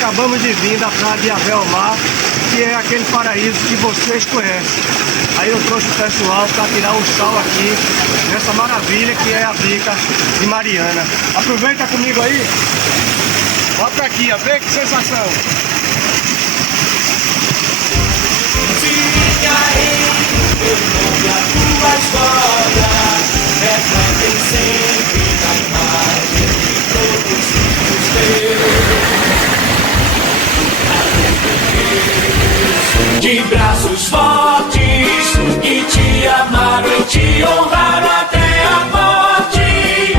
acabamos de vir da praia de Avel-Mar, que é aquele paraíso que vocês conhecem. Aí eu trouxe o pessoal para tirar um sal aqui, nessa maravilha que é a bica de Mariana. Aproveita comigo aí. Bota pra aqui, ó. Vê que sensação. Fica aí, eu nome a tua história, refletem sempre na imagem de todos os teus. De braços fortes.